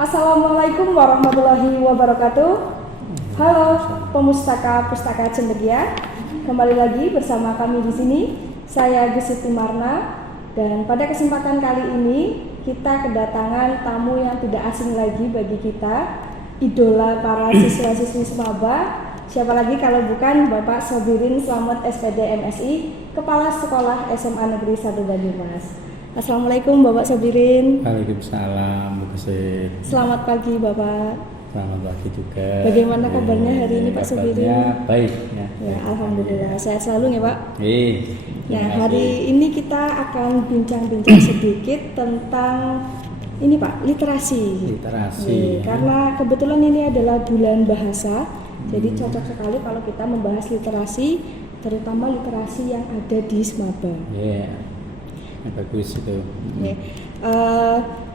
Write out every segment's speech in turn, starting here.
Assalamualaikum warahmatullahi wabarakatuh. Halo pemustaka Pustaka Cendekia. Kembali lagi bersama kami di sini. Saya Gesiti Marna dan pada kesempatan kali ini kita kedatangan tamu yang tidak asing lagi bagi kita, idola para siswa-siswi Semaba. Siapa lagi kalau bukan Bapak Sobirin Slamet SPD MSI, Kepala Sekolah SMA Negeri 1 Banyumas. Assalamualaikum Bapak Sobirin. Waalaikumsalam Bu Kesit. Selamat pagi Bapak. Selamat pagi juga. Bagaimana kabarnya hari ini Pak Sobirin? Baik ya. Ya, alhamdulillah. Sehat selalu ya Pak. Ya, hari ini kita akan bincang-bincang sedikit tentang ini Pak, literasi. Literasi. Karena kebetulan ini adalah bulan bahasa, jadi cocok sekali kalau kita membahas literasi, terutama literasi yang ada di Semaba. Bagus itu.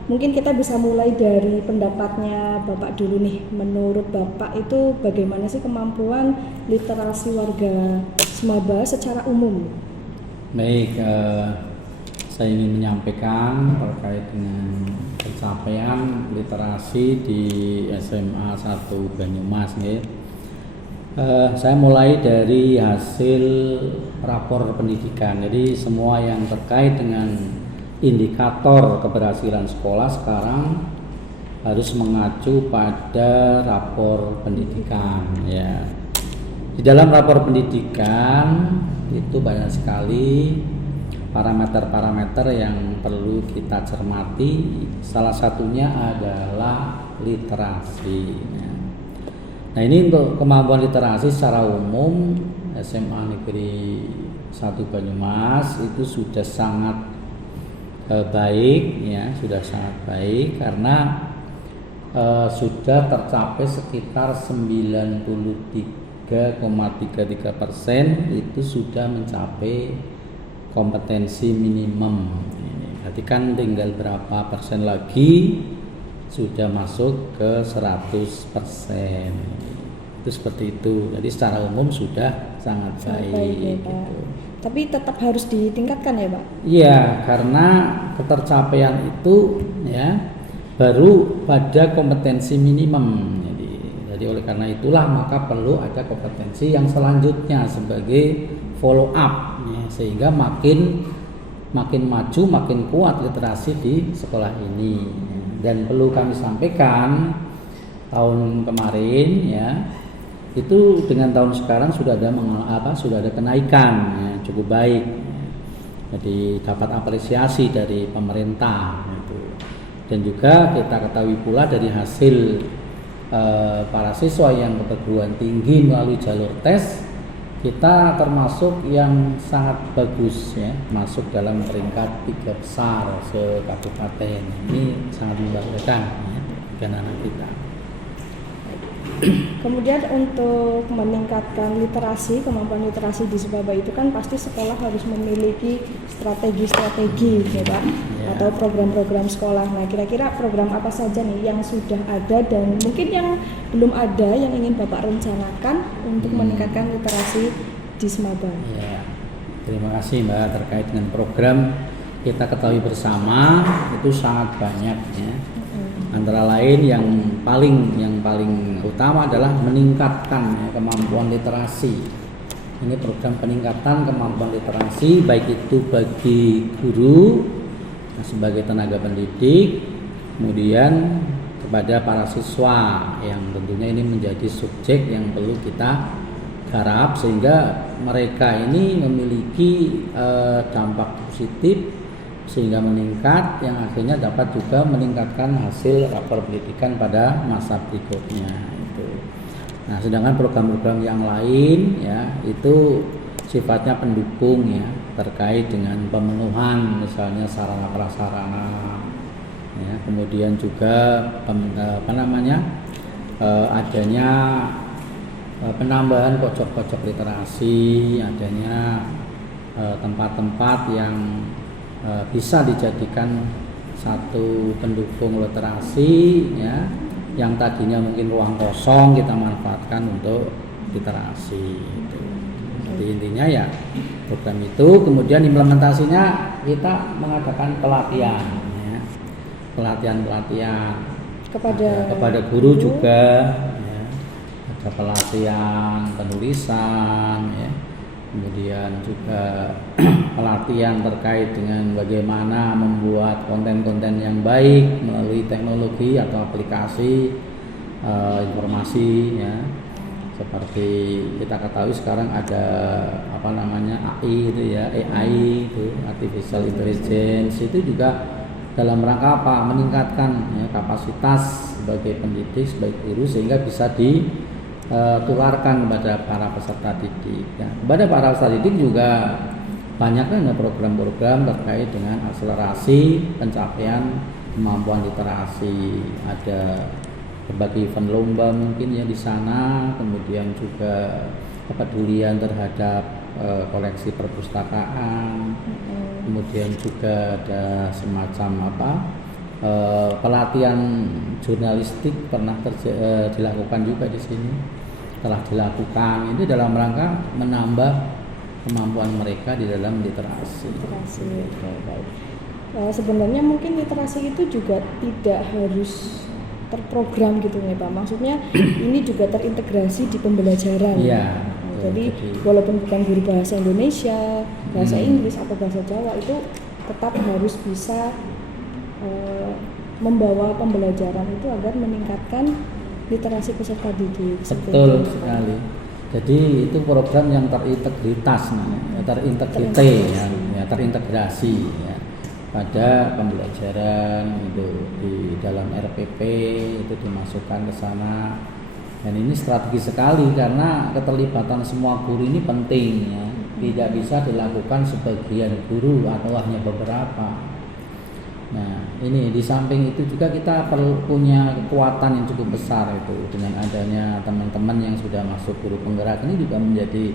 Mungkin kita bisa mulai dari pendapatnya Bapak dulu nih. Menurut Bapak itu bagaimana sih kemampuan literasi warga Semaba secara umum? Baik, saya ingin menyampaikan terkait dengan pencapaian literasi di SMA 1 Banyumas. Saya mulai dari hasil rapor pendidikan. Jadi semua yang terkait dengan indikator keberhasilan sekolah sekarang harus mengacu pada rapor pendidikan ya. Di dalam rapor pendidikan itu banyak sekali parameter-parameter yang perlu kita cermati. Salah satunya adalah literasi ya. Nah, ini untuk kemampuan literasi secara umum SMA Negeri 1 Banyumas itu sudah sangat baik ya, sudah sangat baik karena sudah tercapai sekitar 93,33% itu sudah mencapai kompetensi minimum. Berarti kan tinggal berapa persen lagi sudah masuk ke 100%. Itu seperti itu. Jadi secara umum sudah sangat baik. Gitu. Tapi tetap harus ditingkatkan ya Pak? Iya, karena ketercapaian itu ya baru pada kompetensi minimum. Jadi oleh karena itulah maka perlu ada kompetensi yang selanjutnya sebagai follow up ya, sehingga makin maju, makin kuat literasi di sekolah ini. Dan perlu kami sampaikan tahun kemarin ya itu dengan tahun sekarang sudah ada kenaikan ya, cukup baik. Jadi dapat apresiasi dari pemerintah gitu. Dan juga kita ketahui pula dari hasil para siswa yang ke perguruan tinggi melalui jalur tes, kita termasuk yang sangat bagus ya, masuk dalam peringkat 3 besar se-kabupaten. Ini sangat membanggakan ya, anak-anak kita. Kemudian untuk meningkatkan literasi, kemampuan literasi di Semaba itu kan pasti sekolah harus memiliki strategi-strategi ya Pak, atau program-program sekolah. Nah, kira-kira program apa saja nih yang sudah ada dan mungkin yang belum ada yang ingin Bapak rencanakan untuk meningkatkan literasi di Semaba? Ya, terima kasih Mbak. Terkait dengan program, kita ketahui bersama itu sangat banyak ya. Antara lain yang paling utama adalah meningkatkan ya, kemampuan literasi. Ini program peningkatan kemampuan literasi baik itu bagi guru sebagai tenaga pendidik, kemudian kepada para siswa yang tentunya ini menjadi subjek yang perlu kita garap sehingga mereka ini memiliki dampak positif sehingga meningkat yang akhirnya dapat juga meningkatkan hasil rapor pendidikan pada masa berikutnya itu. Nah, sedangkan program-program yang lain ya itu sifatnya pendukung ya terkait dengan pemenuhan misalnya sarana prasarana ya, kemudian juga adanya penambahan pojok-pojok literasi, adanya tempat-tempat yang bisa dijadikan satu pendukung literasi ya, yang tadinya mungkin ruang kosong kita manfaatkan untuk literasi itu. Jadi intinya ya program itu, kemudian implementasinya kita mengadakan pelatihan ya, pelatihan kepada guru juga ya. Ada pelatihan penulisan ya. Kemudian juga pelatihan terkait dengan bagaimana membuat konten-konten yang baik melalui teknologi atau aplikasi informasi ya. Seperti kita ketahui sekarang ada AI itu ya, AI itu artificial intelligence, itu juga dalam rangka apa? Meningkatkan ya, kapasitas sebagai pendidik, sebagai guru sehingga bisa ditularkan kepada para peserta didik. Ya. Kepada para peserta didik juga banyak kan program-program terkait dengan akselerasi pencapaian kemampuan literasi. Ada berbagai event lomba mungkin ya di sana, kemudian juga kepedulian terhadap koleksi perpustakaan, kemudian juga ada semacam pelatihan jurnalistik pernah dilakukan juga di sini, telah dilakukan itu dalam rangka menambah kemampuan mereka di dalam literasi. Baik. Sebenarnya mungkin literasi itu juga tidak harus terprogram gitu ya Pak. Maksudnya ini juga terintegrasi di pembelajaran. Iya. Jadi walaupun bukan guru bahasa Indonesia, bahasa Inggris atau bahasa Jawa itu tetap harus bisa membawa pembelajaran itu agar meningkatkan literasi peserta didik. Betul sekali. Jadi itu program yang terintegritas, terintegrasi ya, pada pembelajaran itu di dalam RPP itu dimasukkan ke sana. Dan ini strategi sekali karena keterlibatan semua guru ini penting ya. Tidak bisa dilakukan sebagian guru atau hanya beberapa. Nah, ini di samping itu juga kita perlu punya kekuatan yang cukup besar itu dengan adanya teman-teman yang sudah masuk guru penggerak ini juga menjadi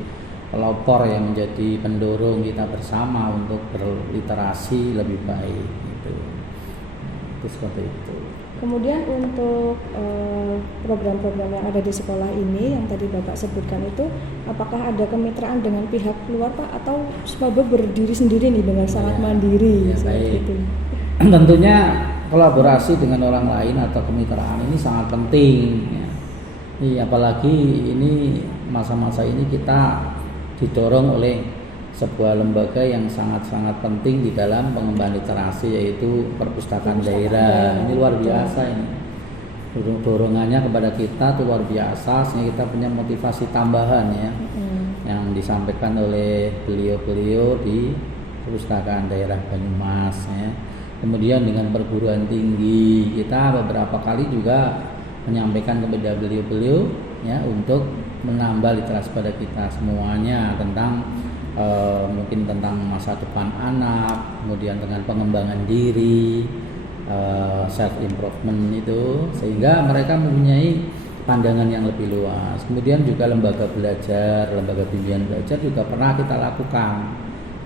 pelopor yang menjadi pendorong kita bersama untuk berliterasi lebih baik gitu. Itu seperti itu. Kemudian untuk program-program yang ada di sekolah ini yang tadi Bapak sebutkan itu, apakah ada kemitraan dengan pihak luar Pak atau SMABA berdiri sendiri nih dengan sangat mandiri baik. itu? Tentunya kolaborasi dengan orang lain atau kemitraan ini sangat penting ya. Apalagi ini masa-masa ini kita didorong oleh sebuah lembaga yang sangat-sangat penting di dalam pengembangan literasi, yaitu perpustakaan daerah. Ini luar biasa ini. Dorongannya kepada kita itu luar biasa, sehingga kita punya motivasi tambahan ya, yang disampaikan oleh beliau-beliau di perpustakaan daerah Banyumas ya. Kemudian dengan perguruan tinggi kita beberapa kali juga menyampaikan kepada beliau-beliau ya untuk menambah literasi pada kita semuanya tentang mungkin tentang masa depan anak, kemudian dengan pengembangan diri, self improvement itu, sehingga mereka mempunyai pandangan yang lebih luas. Kemudian juga lembaga belajar, lembaga bimbingan belajar juga pernah kita lakukan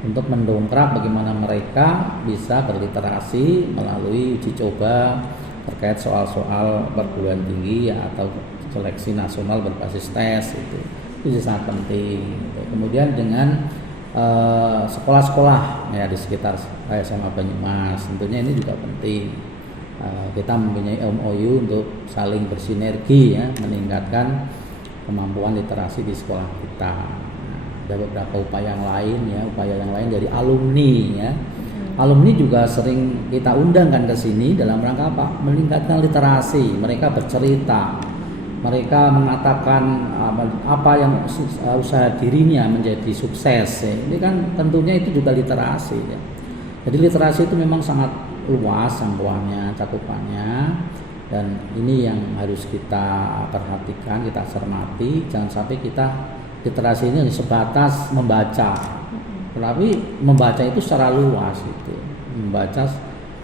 untuk mendongkrak bagaimana mereka bisa berliterasi melalui uji coba terkait soal-soal perguruan tinggi ya, atau seleksi nasional berbasis tes itu sangat penting. Kemudian dengan sekolah-sekolah ya di sekitar SMA Banyumas tentunya ini juga penting. Kita mempunyai MOU untuk saling bersinergi ya, meningkatkan kemampuan literasi di sekolah kita. Ada beberapa upaya yang lain dari alumni ya. Alumni juga sering kita undang kan ke sini dalam rangka apa? Meningkatkan literasi. Mereka bercerita, mereka mengatakan apa yang usaha dirinya menjadi sukses. Ini kan tentunya itu juga literasi ya. Jadi literasi itu memang sangat luas jangkauannya, cakupannya, dan ini yang harus kita perhatikan, kita cermati. Jangan sampai kita literasi ini sebatas membaca, tetapi membaca itu secara luas itu, membaca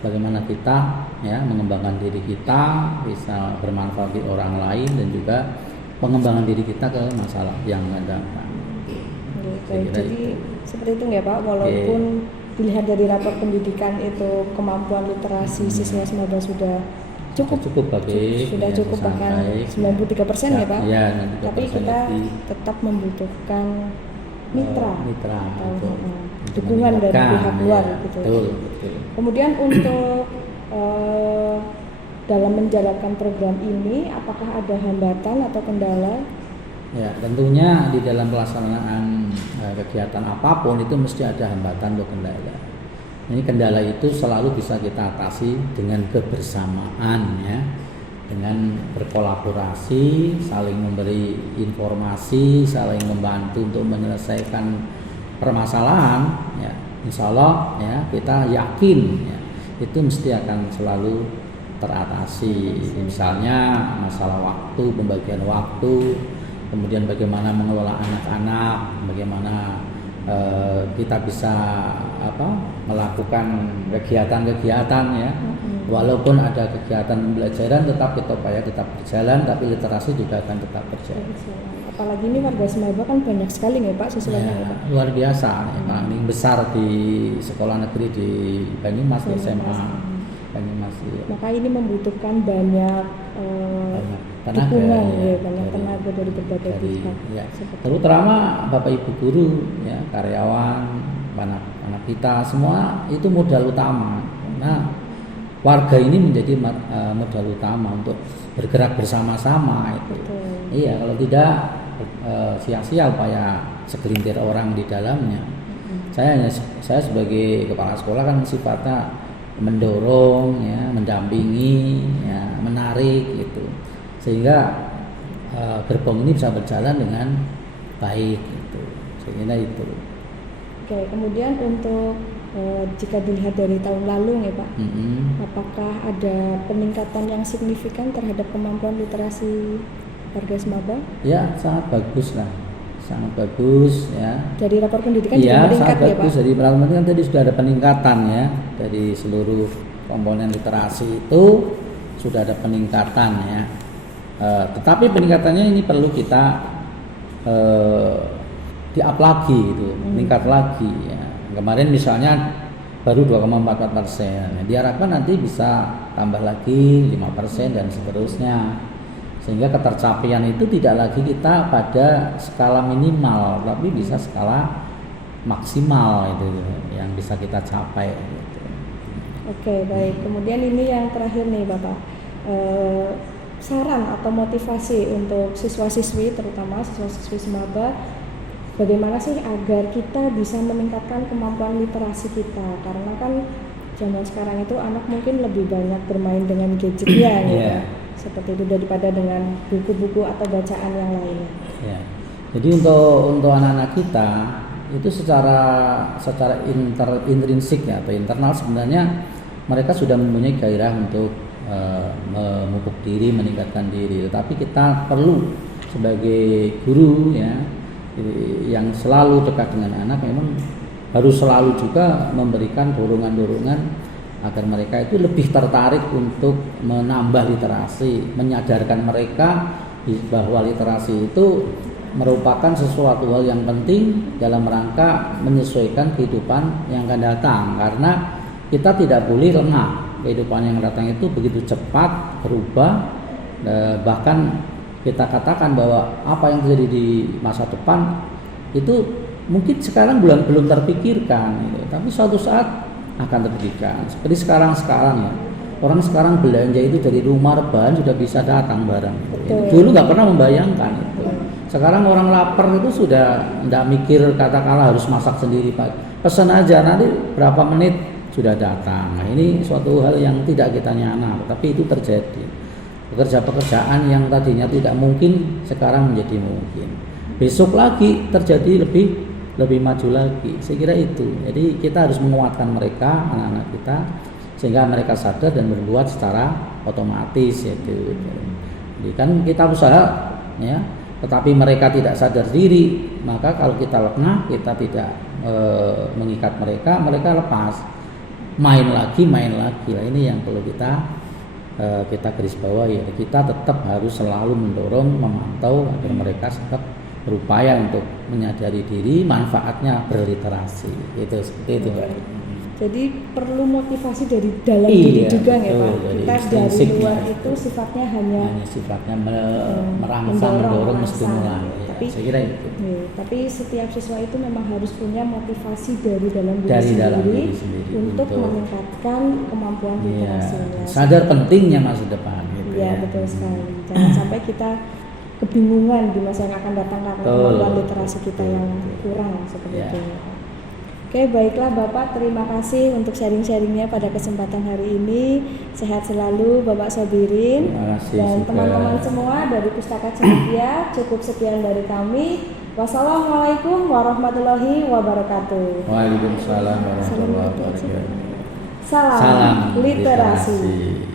bagaimana kita ya mengembangkan diri kita, bisa bermanfaat di orang lain, dan juga pengembangan diri kita ke masalah yang datang. Jadi seperti itu ya Pak, walaupun dilihat dari rapor pendidikan itu kemampuan literasi siswa SMABA sudah cukup baik, sudah cukup bahkan 93% ya Pak. Ya, tapi kita tetap membutuhkan mitra atau dukungan dari pihak luar gitu. Betul. Kemudian untuk dalam menjalankan program ini, apakah ada hambatan atau kendala? Ya, tentunya di dalam pelaksanaan kegiatan apapun itu mesti ada hambatan atau kendala. Ini kendala itu selalu bisa kita atasi dengan kebersamaan, ya, dengan berkolaborasi, saling memberi informasi, saling membantu untuk menyelesaikan permasalahan. Ya, insya Allah, ya, kita yakin, ya, itu mesti akan selalu teratasi. Misalnya masalah waktu, pembagian waktu, kemudian bagaimana mengelola anak-anak, bagaimana kita bisa melakukan kegiatan-kegiatan, ya. Walaupun ada kegiatan pembelajaran, tetap kita upaya tetap berjalan, tapi literasi juga akan tetap berjalan. Apalagi ini warga Semaba kan banyak sekali nih Pak siswanya, ya, Pak. Luar biasa, ya, paling besar di sekolah negeri di Banyumas, SMA Banyumas. Ya. Maka ini membutuhkan banyak tenaga, dukungan, ya, banyak tenaga dari berbagai pihak. Ya. Terutama Bapak Ibu guru, ya, karyawan, anak kita semua itu modal utama. Nah, warga ini menjadi modal utama untuk bergerak bersama-sama itu. Betul. Iya, kalau tidak sia-sia upaya segelintir orang di dalamnya. Saya sebagai kepala sekolah kan sifatnya mendorong, ya, mendampingi, ya, menarik gitu, sehingga gerbong ini bisa berjalan dengan baik gitu. Sehingga itu. Oke, kemudian untuk jika dilihat dari tahun lalu nih Pak, apakah ada peningkatan yang signifikan terhadap kemampuan literasi warga Semaba? Ya, sangat bagus lah, sangat bagus, ya. Dari rapor pendidikan ya, juga meningkat, sangat ya bagus. Pak? Dari rapor pendidikan tadi sudah ada peningkatan, ya, dari seluruh komponen literasi itu sudah ada peningkatan, ya. Tetapi peningkatannya ini perlu kita di-up lagi itu, meningkat lagi, ya. Kemarin misalnya baru 2,44%, diharapkan nanti bisa tambah lagi 5% dan seterusnya, sehingga ketercapaian itu tidak lagi kita pada skala minimal, tapi bisa skala maksimal itu yang bisa kita capai gitu. Oke, baik. Kemudian ini yang terakhir nih Bapak, saran atau motivasi untuk siswa-siswi, terutama siswa-siswi Semaba, bagaimana sih agar kita bisa meningkatkan kemampuan literasi kita? Karena kan zaman sekarang itu anak mungkin lebih banyak bermain dengan gadgetnya, gitu. Seperti itu daripada dengan buku-buku atau bacaan yang lainnya. Ya. Jadi untuk anak-anak kita itu secara intrinsik, ya, atau internal sebenarnya mereka sudah mempunyai gairah untuk memupuk diri, meningkatkan diri. Tetapi kita perlu sebagai guru, ya, yang selalu dekat dengan anak, memang harus selalu juga memberikan dorongan-dorongan agar mereka itu lebih tertarik untuk menambah literasi, menyadarkan mereka bahwa literasi itu merupakan sesuatu hal yang penting dalam rangka menyesuaikan kehidupan yang akan datang, karena kita tidak boleh lengah. Kehidupan yang datang itu begitu cepat berubah, bahkan kita katakan bahwa apa yang terjadi di masa depan itu mungkin sekarang belum terpikirkan, gitu. Tapi suatu saat akan terpikirkan. Seperti sekarang, ya, orang sekarang belanja itu dari rumah rebahan sudah bisa datang barang. Gitu. Dulu nggak pernah membayangkan itu. Sekarang orang lapar itu sudah nggak mikir katakanlah harus masak sendiri, Pak. Pesan aja, nanti berapa menit sudah datang. Nah, ini suatu hal yang tidak kita nyana, tapi itu terjadi. Pekerjaan yang tadinya tidak mungkin sekarang menjadi mungkin. Besok lagi terjadi lebih maju lagi. Saya kira itu. Jadi kita harus menguatkan mereka, anak-anak kita, sehingga mereka sadar dan berbuat secara otomatis, yaitu. Jadi kan kita usaha, ya, tetapi mereka tidak sadar diri, maka kalau kita lengah, kita tidak mengikat mereka lepas, main lagi. Nah, ini yang perlu kita garis bawahi, ya. Kita tetap harus selalu mendorong, memantau agar mereka tetap berupaya untuk menyadari diri manfaatnya berliterasi. Itu seperti itu. Jadi perlu motivasi dari dalam Iya, diri juga ya betul. Pak. Dari Kita dari ekstrinsik luar ya. itu sifatnya hanya sifatnya merangsang, mendorong, menstimulasi. Ya, Tapi saya kira itu. tapi setiap siswa itu memang harus punya motivasi dari dalam diri Dari sendiri, dalam diri sendiri untuk untuk- meningkatkan kemampuan Iya, literasinya. sadar pentingnya masa depan gitu Iya, ya. betul sekali. Jangan sampai kita kebingungan di masa yang akan datang karena Betul. kemampuan literasi kita yang kurang seperti Ya. itu. Oke, baiklah Bapak, terima kasih untuk sharing-sharingnya pada kesempatan hari ini. Sehat selalu Bapak Sobirin. Terima kasih Dan juga. teman-teman semua dari Pustaka Cendekia. Cukup sekian dari kami. Wassalamualaikum warahmatullahi wabarakatuh. Waalaikumsalam warahmatullahi wabarakatuh. Salam literasi.